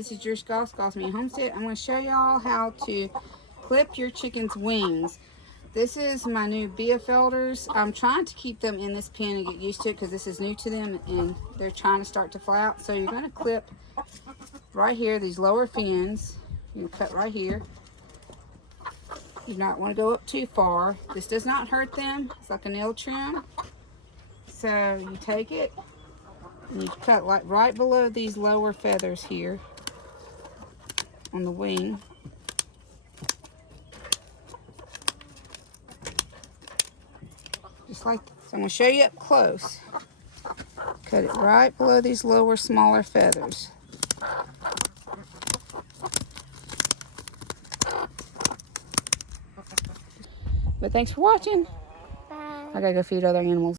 This is Josh Me Homestead. I'm going to show y'all how to clip your chicken's wings. This is my new Biafelders. I'm trying to keep them in this pen and get used to it because this is new to them and they're trying to start to fly out. So you're going to clip right here, these lower fins. You can cut right here. You do not want to go up too far. This does not hurt them. It's like a nail trim. So you take it and you cut like right below these lower feathers here on the wing. Just like this. So I'm going to show you up close. Cut it right below these lower, smaller feathers. But thanks for watching. Bye. I gotta go feed other animals.